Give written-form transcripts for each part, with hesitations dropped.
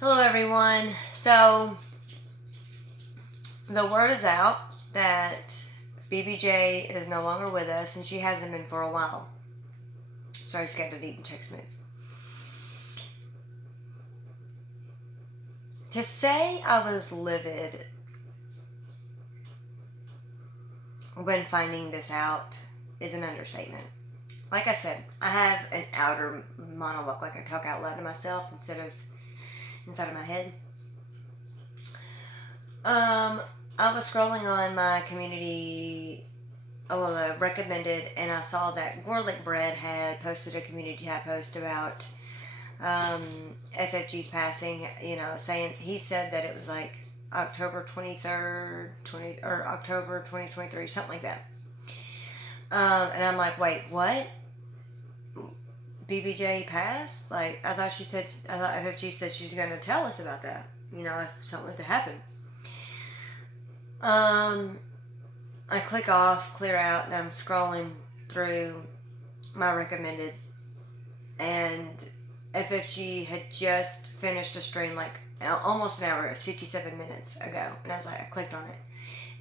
Hello, everyone. So, the word is out that BBJ is no longer with us, and she hasn't been for a while. Sorry, just got to eat and text minutes. To say I was livid when finding this out is an understatement. Like I said, I have an outer monologue, like I talk out loud to myself instead of inside of my head. I was scrolling on my community recommended, and I saw that Gorlick Bread had posted a community tab post about um, FFG's passing. Saying he said that it was like October 23rd, or October 2023, something like that. And I'm like, wait, what? BBJ passed? Like, I thought FFG said she was going to tell us about that. If something was to happen. I click off, clear out, and I'm scrolling through my recommended, and FFG had just finished a stream like almost an hour. It was 57 minutes ago, and I clicked on it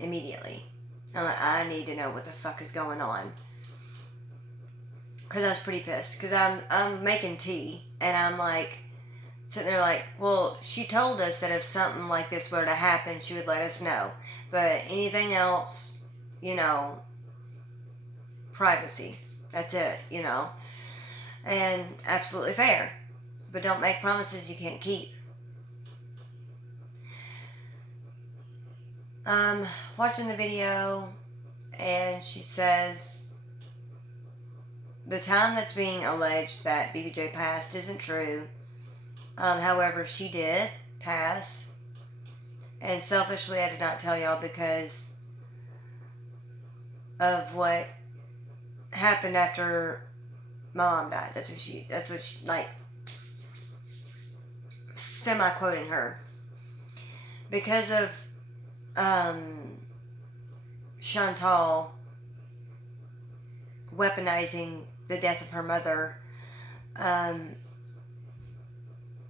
immediately. I'm like, I need to know what the fuck is going on, because I was pretty pissed. Because I'm making tea, and I'm like sitting there like, well, she told us that if something like this were to happen, she would let us know. But anything else, privacy. That's it, And absolutely fair. But don't make promises you can't keep. Watching the video, and she says the time that's being alleged that BBJ passed isn't true. However, she did pass. And selfishly, I did not tell y'all because of what happened after my mom died. That's what she like, semi-quoting her. Because of Chantal weaponizing the death of her mother.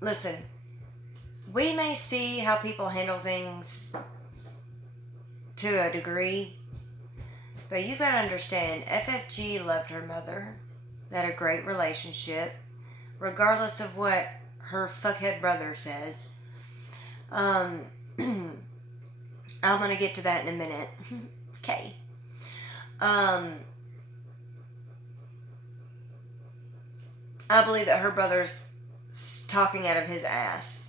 Listen, we may see how people handle things to a degree, but you gotta understand, FFG loved her mother. They had a great relationship, regardless of what her fuckhead brother says. I'm gonna get to that in a minute. Okay. I believe that her brother's talking out of his ass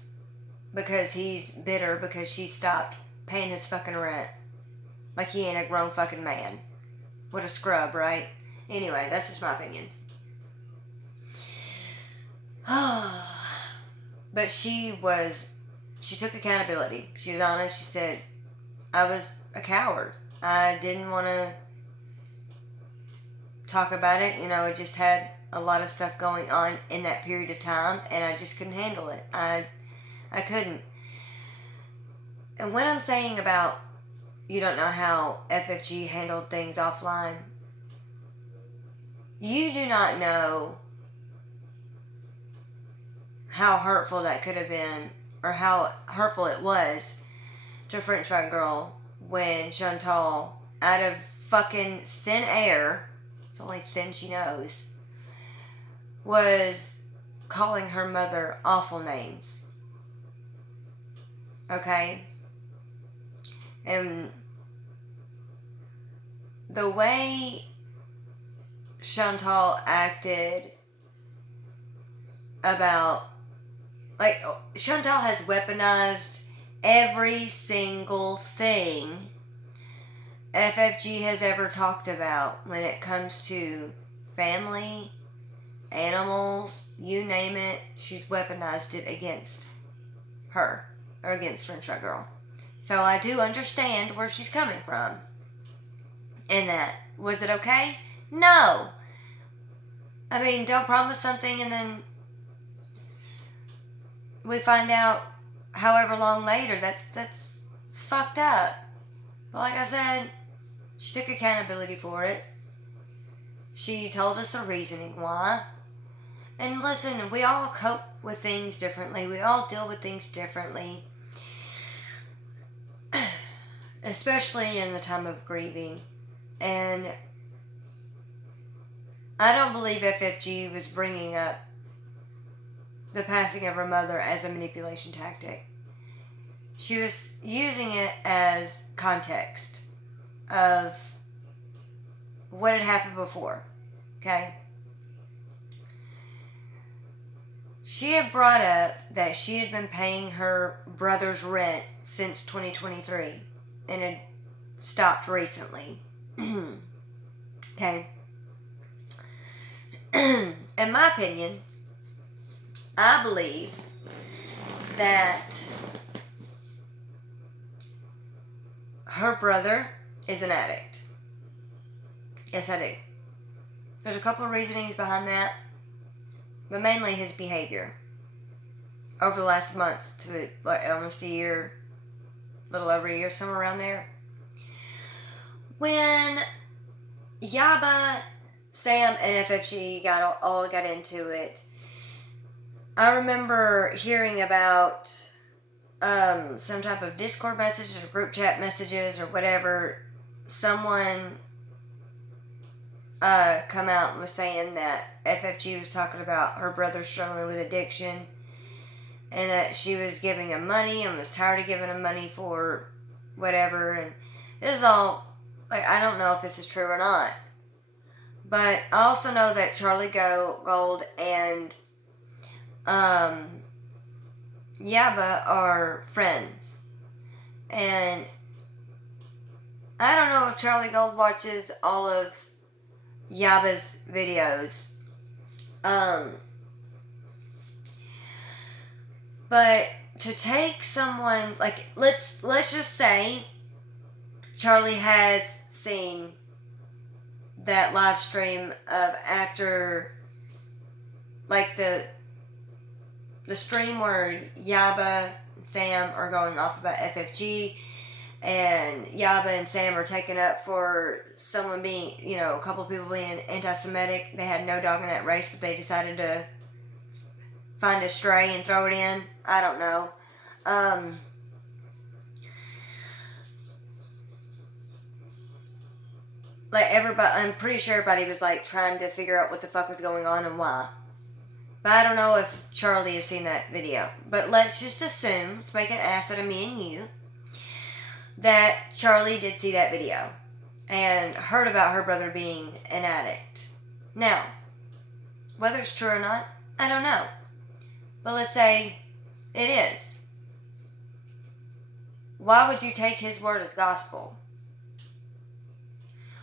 because he's bitter because she stopped paying his fucking rent. Like he ain't a grown fucking man. What a scrub, right? Anyway, that's just my opinion. But she took accountability. She was honest. She said, I was a coward. I didn't want to talk about it. I just had a lot of stuff going on in that period of time, and I just couldn't handle it. I couldn't. And when I'm saying about you don't know how FFG handled things offline, you do not know how hurtful that could have been, or how hurtful it was to French Fry Girl when Chantal, out of fucking thin air, it's only thin she knows, was calling her mother awful names. Okay? And the way Chantal acted about, like, Chantal has weaponized every single thing FFG has ever talked about when it comes to family, animals, you name it. She's weaponized it against her, or against French Fry Girl. So I do understand where she's coming from. And that, was it okay? No. I mean, don't promise something and then we find out however long later. That's fucked up. But like I said, she took accountability for it. She told us the reasoning why. And listen, we all with things differently. We all deal with things differently, especially in the time of grieving. And I don't believe FFG was bringing up the passing of her mother as a manipulation tactic. She was using it as context of what had happened before. Okay? She had brought up that she had been paying her brother's rent since 2023 and had stopped recently. Okay? In my opinion, I believe that her brother is an addict. Yes, I do. There's a couple of reasonings behind that, but mainly his behavior. Over the last months to like almost a year, a little over a year, somewhere around there. When Yaba, Sam, and FFG all got into it, I remember hearing about some type of Discord messages or group chat messages or whatever. Someone come out and was saying that FFG was talking about her brother struggling with addiction and that she was giving him money and was tired of giving him money for whatever. And this is all, like, I don't know if this is true or not. But I also know that Charlie Gold and Yaba are friends. And I don't know if Charlie Gold watches all of Yaba's videos. But to take someone, like, let's just say Charlie has seen that live stream of after, like, the stream where Yaba and Sam are going off about FFG, and Yaba and Sam are taken up for someone being, a couple of people being anti-Semitic. They had no dog in that race, but they decided to find a stray and throw it in. I don't know. Like, everybody, I'm pretty sure everybody was, like, trying to figure out what the fuck was going on and why. But I don't know if Charlie has seen that video. But let's just assume, let's make an ass out of me and you, that Charlie did see that video and heard about her brother being an addict. Now, whether it's true or not, I don't know. But let's say it is. Why would you take his word as gospel?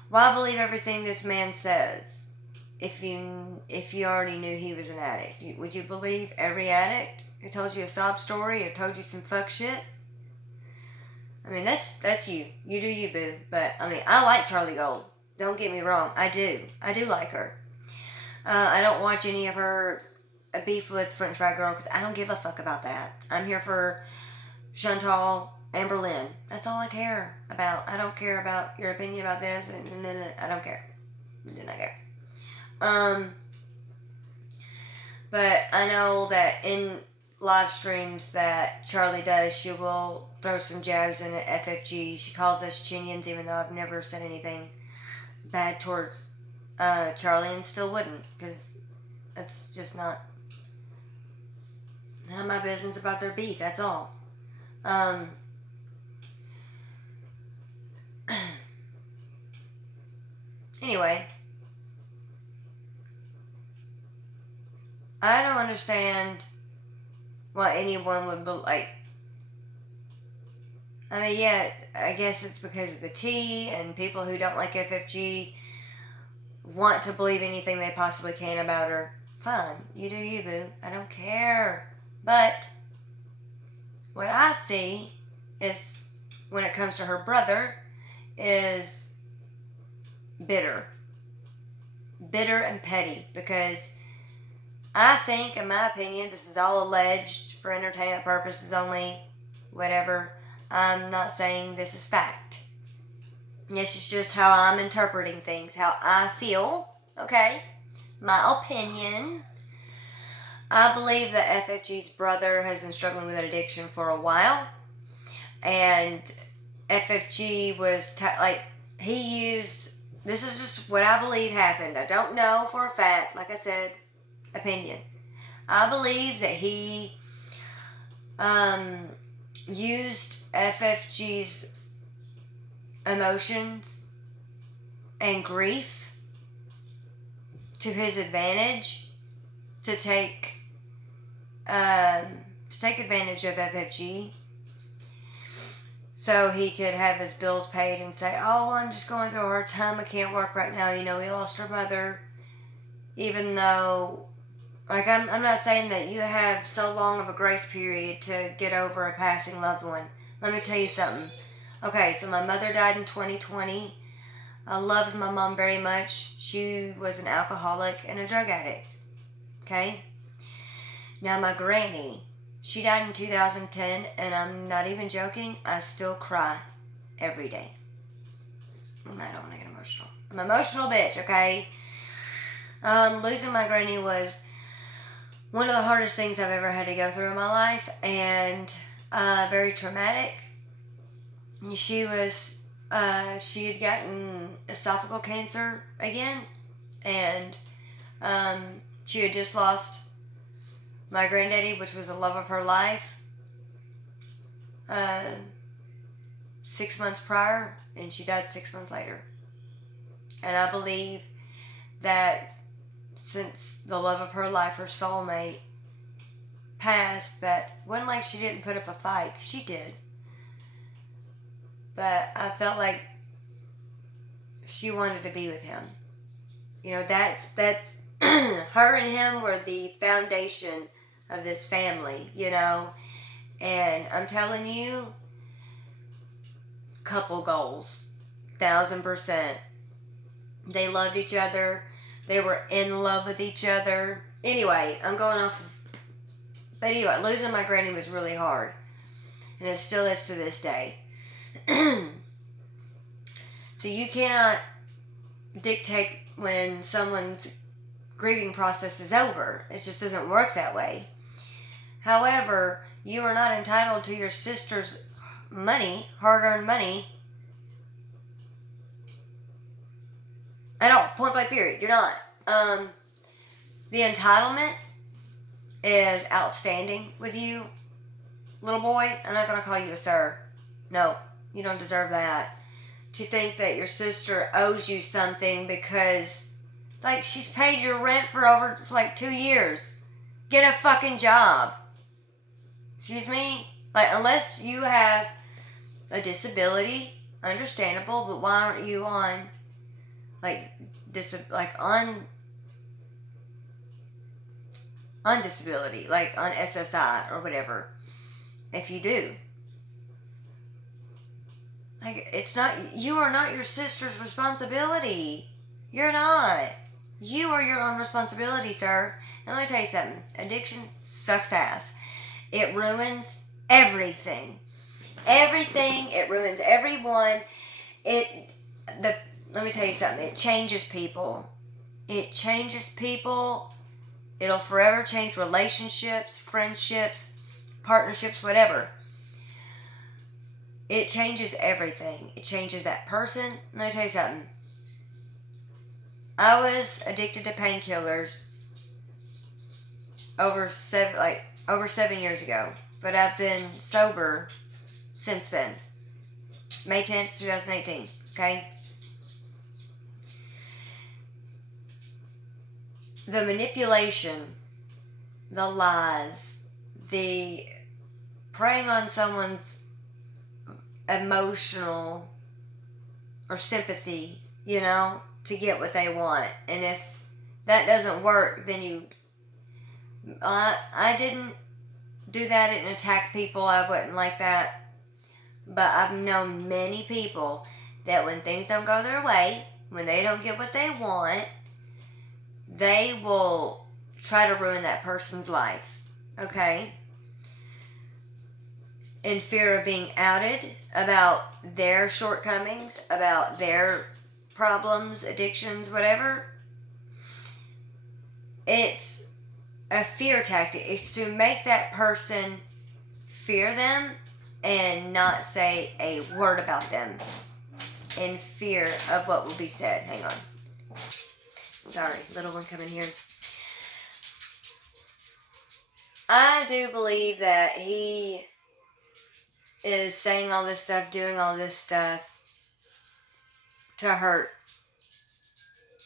Why believe everything this man says if you already knew he was an addict? Would you believe every addict who told you a sob story or told you some fuck shit? I mean, that's you. You do you, boo. But, I mean, I like Charlie Gold. Don't get me wrong. I do. I do like her. I don't watch any of her beef with French Fry Girl because I don't give a fuck about that. I'm here for Chantal and Berlin. That's all I care about. I don't care about your opinion about this. And I don't care. I do not care. But I know that in live streams that Charlie does, she will throw some jabs in at FFG. She calls us Chinians, even though I've never said anything bad towards Charlie, and still wouldn't, because that's just not none of my business about their beef. That's all. Anyway, I don't understand why anyone would like. I mean, yeah, I guess it's because of the tea, and people who don't like FFG want to believe anything they possibly can about her. Fine, you do you, boo. I don't care. But what I see is, when it comes to her brother, is bitter. Bitter and petty, because I think, in my opinion, this is all alleged for entertainment purposes only, whatever. I'm not saying this is fact. This is just how I'm interpreting things, how I feel, okay? My opinion. I believe that FFG's brother has been struggling with an addiction for a while, and FFG was he used. This is just what I believe happened. I don't know for a fact. Like I said, opinion. I believe that he um, used FFG's emotions and grief to his advantage to take um, advantage of FFG, so he could have his bills paid and say, "Oh, well, I'm just going through a hard time. I can't work right now. You know, we lost our mother." Even though, like, I'm not saying that you have so long of a grace period to get over a passing loved one. Let me tell you something. Okay, so my mother died in 2020. I loved my mom very much. She was an alcoholic and a drug addict. Okay? Now, my granny, she died in 2010, and I'm not even joking. I still cry every day. I don't want to get emotional. I'm an emotional bitch, okay? Losing my granny was one of the hardest things I've ever had to go through in my life, and very traumatic. She was, she had gotten esophageal cancer again, and she had just lost my granddaddy, which was the love of her life, uh, 6 months prior, and she died 6 months later. And I believe that since the love of her life, her soulmate, passed, that wasn't like she didn't put up a fight. She did. But I felt like she wanted to be with him. You know, that her and him were the foundation of this family, you know. And I'm telling you, couple goals, 1,000%. They loved each other. They were in love with each other. Anyway, I'm going off of, but anyway, losing my granny was really hard. And it still is to this day. So you cannot dictate when someone's grieving process is over. It just doesn't work that way. However, you are not entitled to your sister's money, hard-earned money, at all. Point blank period. You're not. The entitlement is outstanding with you, little boy. I'm not going to call you a sir. No, you don't deserve that. To think that your sister owes you something because, like, she's paid your rent for like 2 years. Get a fucking job. Excuse me? Like, unless you have a disability, understandable, but why aren't you on, like, on disability, like on SSI or whatever, if you do. Like, you are not your sister's responsibility. You're not. You are your own responsibility, sir. And let me tell you something. Addiction sucks ass. It ruins everything. Everything. It ruins everyone. Let me tell you something. It changes people. It changes people. It'll forever change relationships, friendships, partnerships, whatever. It changes everything. It changes that person. Let me tell you something. I was addicted to painkillers over 7 years ago, but I've been sober since then. May 10th, 2018. Okay? The manipulation, the lies, the preying on someone's emotional or sympathy, you know, to get what they want. And if that doesn't work, then I didn't do that and attack people. I wouldn't like that. But I've known many people that when things don't go their way, when they don't get what they want, they will try to ruin that person's life. Okay? In fear of being outed about their shortcomings, about their problems, addictions, whatever. It's a fear tactic. It's to make that person fear them and not say a word about them in fear of what will be said. Hang on. Sorry, little one coming here. I do believe that he is saying all this stuff, doing all this stuff to hurt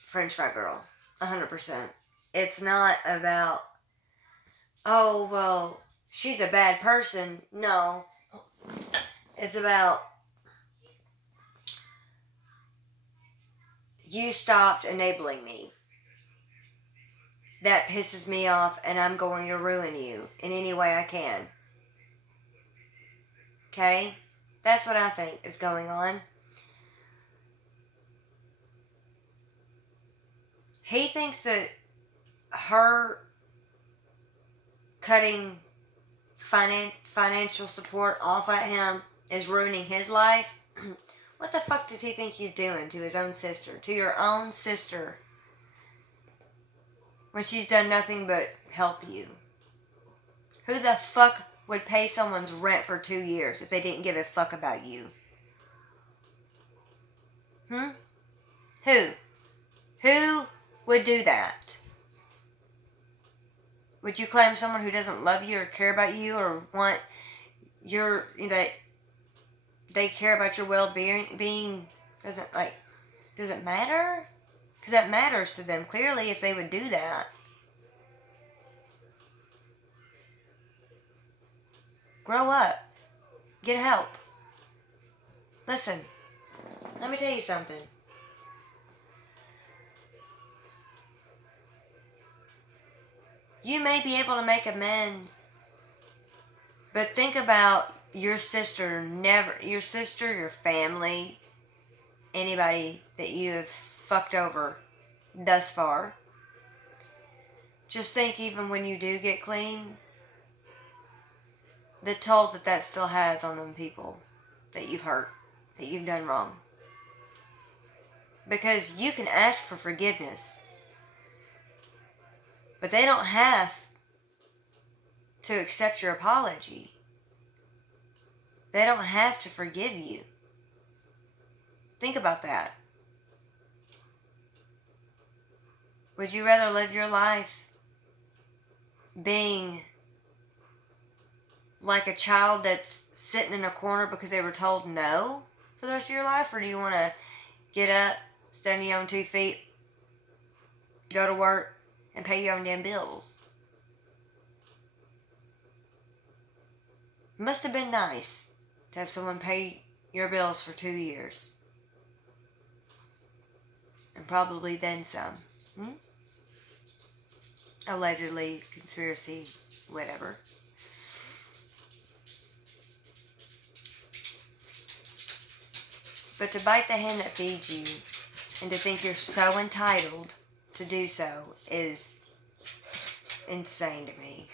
French fry girl. 100%. It's not about, oh, well, she's a bad person. No. It's about, you stopped enabling me. That pisses me off, and I'm going to ruin you in any way I can. Okay? That's what I think is going on. He thinks that her cutting financial support off at him is ruining his life. What the fuck does he think he's doing to his own sister? To your own sister. When she's done nothing but help you. Who the fuck would pay someone's rent for 2 years if they didn't give a fuck about you? Who? Who would do that? Would you claim someone who doesn't love you or care about you or want your, that they care about your well-being doesn't matter? Because that matters to them, clearly, if they would do that. Grow up. Get help. Listen, let me tell you something. You may be able to make amends, but think about your sister, your family, anybody that you have fucked over thus far. Just think, even when you do get clean, the toll that still has on them people that you've hurt, that you've done wrong. Because you can ask for forgiveness, but they don't have to accept your apology. They don't have to forgive you. Think about that. Would you rather live your life being like a child that's sitting in a corner because they were told no for the rest of your life? Or do you want to get up, stand on your own 2 feet, go to work, and pay your own damn bills? It must have been nice to have someone pay your bills for 2 years. And probably then some. Allegedly, conspiracy, whatever. But to bite the hand that feeds you and to think you're so entitled to do so is insane to me.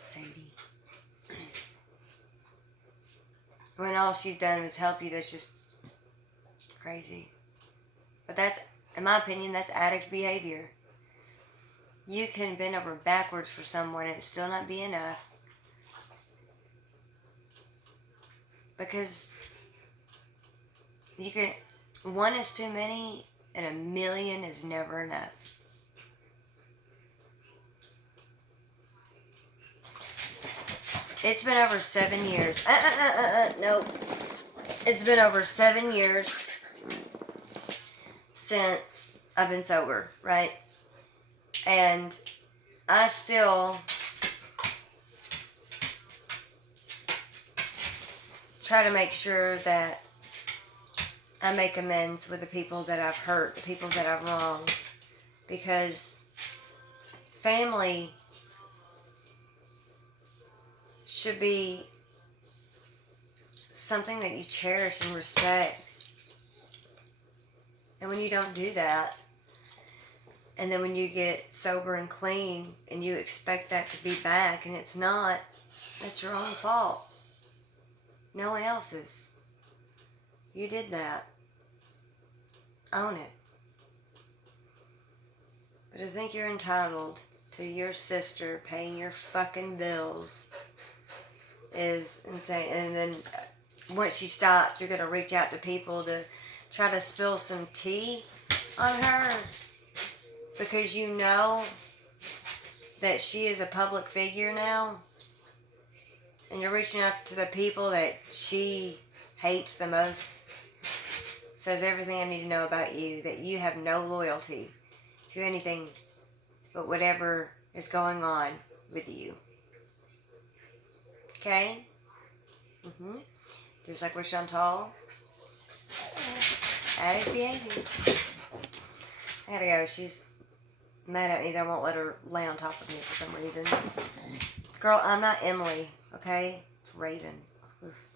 Sadie. When all she's done is help you, that's just crazy. But that's, in my opinion, that's addict behavior. You can bend over backwards for someone and still not be enough. Because one is too many and 1,000,000 is never enough. It's been over 7 years. Nope. It's been over 7 years since I've been sober, right? And I still try to make sure that I make amends with the people that I've hurt, the people that I've wronged. Because family should be something that you cherish and respect. And when you don't do that, and then when you get sober and clean and you expect that to be back and it's not, that's your own fault. No one else's. You did that. Own it. But to think you're entitled to your sister paying your fucking bills is insane. And then once she stops, you're going to reach out to people to try to spill some tea on her because you know that she is a public figure now. And you're reaching out to the people that she hates the most. Says everything I need to know about you, that you have no loyalty to anything but whatever is going on with you. Okay? Just like with Chantal. Addict behavior. I gotta go. She's mad at me that I won't let her lay on top of me for some reason. Girl, I'm not Emily, okay? It's Raven. Oof.